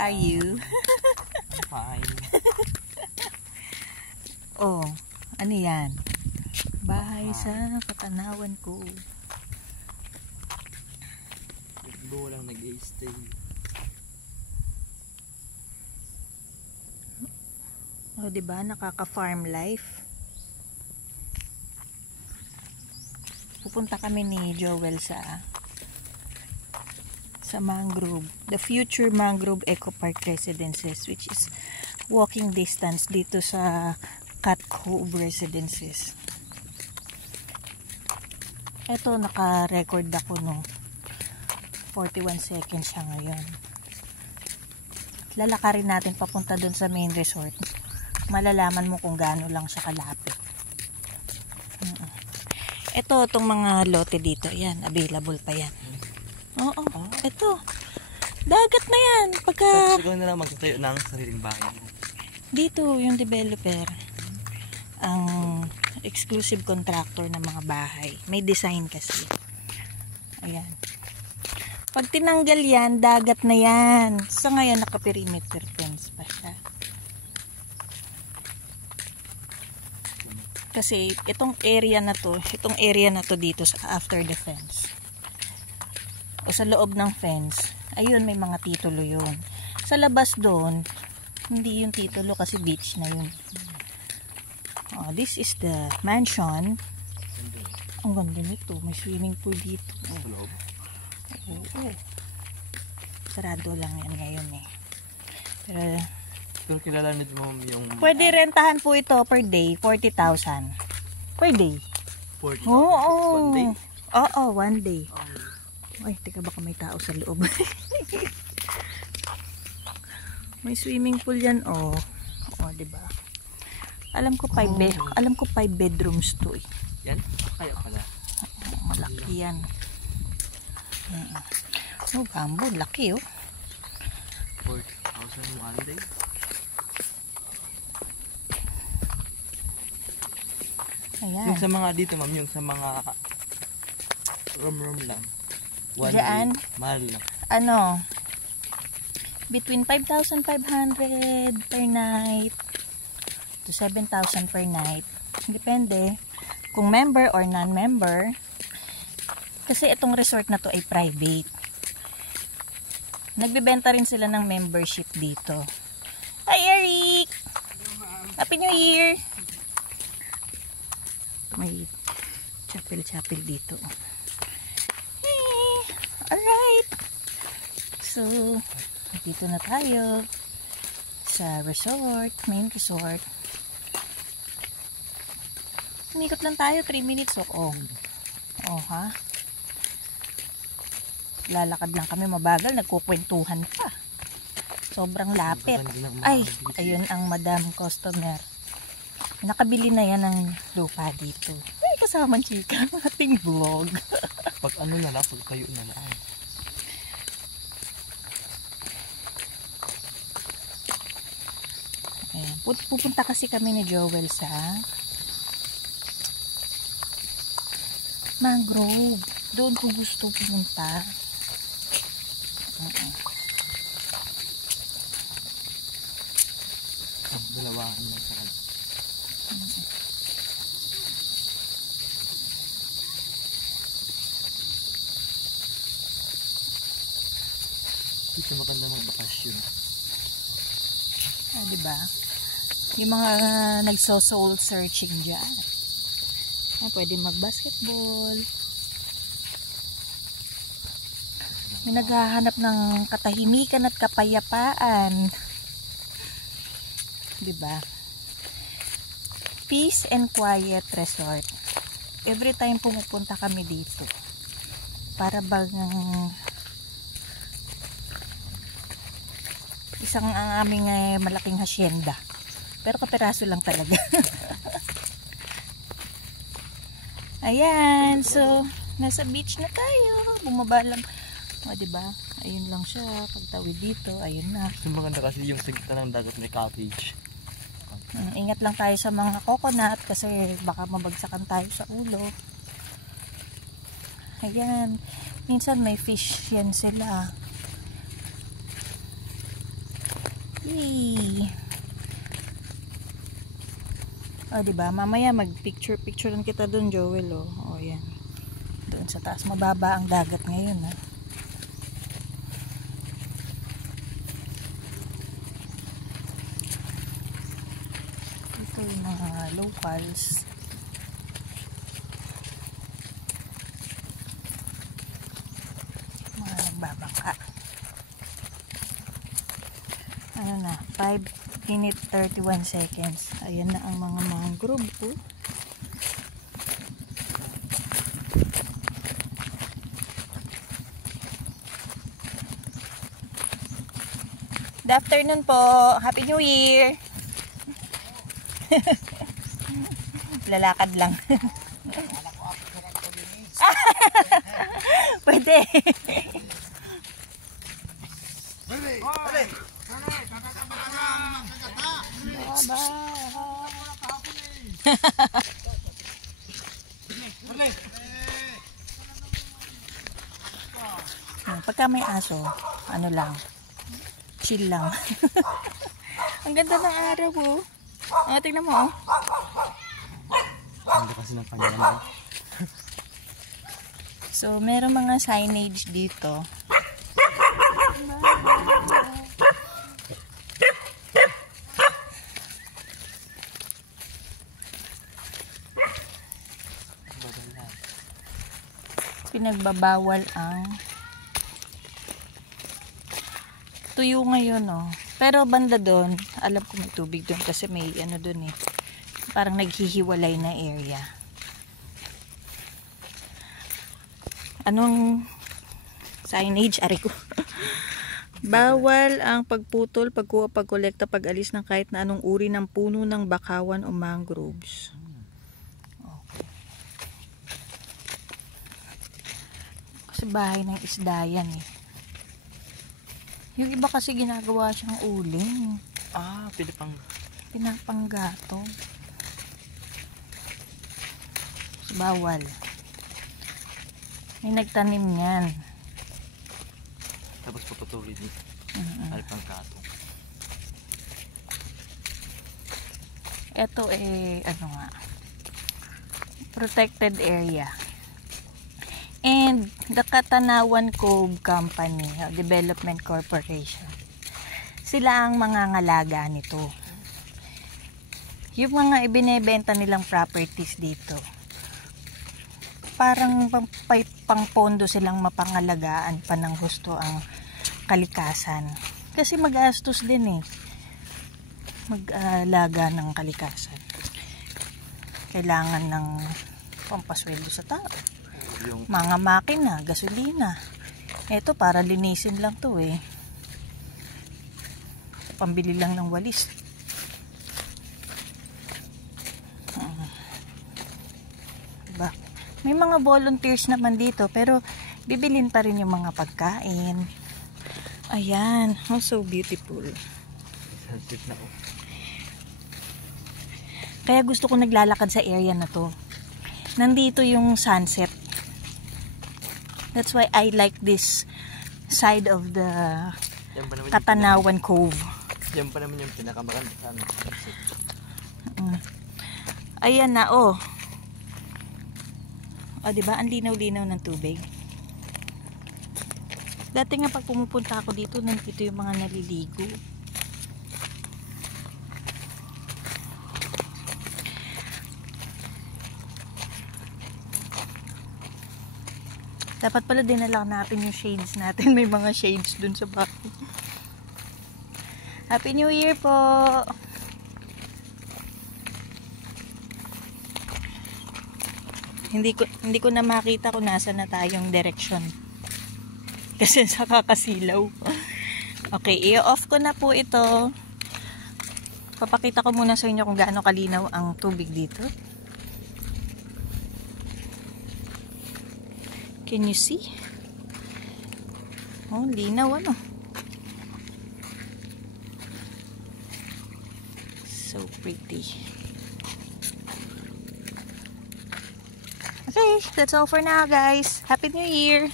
are you? Fine. Oh, ano yan? Bahay sa Katanawan ko. Doon lang nag-stay. O, diba? Nakaka-farm life. Pupunta kami ni Joel sa mangrove. The future mangrove eco park residences, which is walking distance dito sa Cat Cove residences. Ito, naka-record ako, no. 41 seconds siya ngayon. Lalakarin natin papunta dun sa main resort. Malalaman mo kung gaano lang siya kalapit. Ito, itong mga lote dito, yan, available pa yan. Oo, ito. Dagat na yan. Pagka... Tapos ikaw na lang magtatayo ng sariling bahay. Dito, yung developer, ang exclusive contractor ng mga bahay. May design kasi. Ayan. Pag tinanggal yan, dagat na yan. Sa ngayon, naka-perimeter fence pa siya. Kasi itong area na to dito sa after the fence. O sa loob ng fence, ayun, may mga titulo yun. Sa labas doon, hindi yung titulo kasi beach na yun. Oh, this is the mansion. Ang ganda nito. May swimming pool dito. Oo. Sarado lang yan ngayon eh. Pero kilala nito mo yung... Pwede rentahan po ito per day, 40,000. Per day. 40,000 Oo. one day? Oo, one day. Ay, teka, baka may tao sa loob. May swimming pool yan, oh. Oh, diba? Alam ko 5 bedrooms to eh. Yan? Kaya pala. Malaki yan. Oh, bamboo, laki oh. 40,000 one day? Ayan. Yung sa mga dito, ma'am, yung sa mga room lang. One Diyan? day, mahal lang. Ano? Between 5,500 per night to 7,000 per night. Depende kung member or non-member. Kasi itong resort na to ay private. Nagbebenta rin sila ng membership dito. Hi Eric! Happy New Year! May chapel dito. Hey! Alright! So, dito na tayo sa resort, main resort. Umikot lang tayo, 3 minutes. Oh, ha? Lalakad lang kami, mabagal, nagkukwentuhan pa. Sobrang lapit. Ay, ayun ang madam customer. Nakabili na yan ng lupa dito. Ay, kasamang chika, ating vlog. Pag ano na lang, pag kayo na lang. Ayan. Pupunta kasi kami ni Joel sa mangrove. Doon ko gusto pumunta. Dalawahan lang sa kanya. Dito maganda magbakasyon. Ah, diba? Yung mga nagso-soul searching dyan. Pwede mag-basketball. May naghahanap ng katahimikan at kapayapaan. Diba? Peace and Quiet Resort. Every time pumupunta kami dito, para bang isang ang aming malaking hacienda. Pero kaperaso lang talaga. Ayan, so nasa beach na tayo. Bumaba lang. O, diba? Ayun lang siya. Pagtawid dito, ayun na. Yung maganda kasi yung sigta ng dagat may cottage. Ingat lang tayo sa mga coconut kasi baka mabagsakan tayo sa ulo. Ayan. Minsan may fish yan sila. Yay! O, diba? Mamaya mag-picture-picturean kita dun, Joel, o. O, yan. Doon sa taas. Mababa ang dagat ngayon, ha. Ito yung mga locals. Mga nagbabangka. Ano na, 5 minutes 31 seconds. Ayan na ang mga mangrove po. Good afternoon po. Happy New Year. Lalakad lang. Pwede. Pagka may aso, ano lang, chill lang. Ang ganda ng araw, oh. Tingnan mo, oh. Hindi kasi ng pangalan. So, meron mga signage dito. Pinagbabawal ang tuyo ngayon, oh. Pero banda doon, alam ko may tubig doon kasi may ano doon eh. Parang naghihiwalay na area. Anong signage? Ari ko. Bawal ang pagputol, pagkuha, pagkolekta, pag-alis ng kahit na anong uri ng puno ng bakawan o mangroves. Okay. Kasi bahay ng isda yan eh. Yung iba kasi ginagawa siyang uling. Pinapanggatong. So, bawal. May nagtanim yan. Tapos papatuloy din. Ay pangkatong. Ito eh, ano nga, protected area. And the Katanawan Cove Company, Development Corporation, sila ang mga ngalaga nito. Yung mga ibinebenta nilang properties dito, parang pang-pondo silang mapangalagaan pa ng gusto ang kalikasan. Kasi magastos din eh, mag-alaga ng kalikasan. Kailangan ng pampasweldo sa tao. Yung mga makina, gasolina. Ito para linisin lang to eh. Pambili lang ng walis. Diba? May mga volunteers naman dito pero bibilin pa rin yung mga pagkain. Ayan, oh, so beautiful. Kaya gusto ko naglalakad sa area na to. Nandito yung sunset. That's why I like this side of the Katanawan Cove. Yan pa naman yung pinakamaganda sa amin. Ayan na, oh. O, diba? Ang linaw-linaw ng tubig. Dati nga pag pumupunta ako dito, nandito yung mga naliligo. Dapat pala dinala natin yung shades natin. May mga shades dun sa bahay. Happy New Year po! Hindi ko na makita kung nasa na tayong direction. Kasi sa kakasilaw. Okay, i-off ko na po ito. Papakita ko muna sa inyo kung gaano kalinaw ang tubig dito. Can you see? Oh, linaw ano. So pretty. Okay, that's all for now guys. Happy New Year!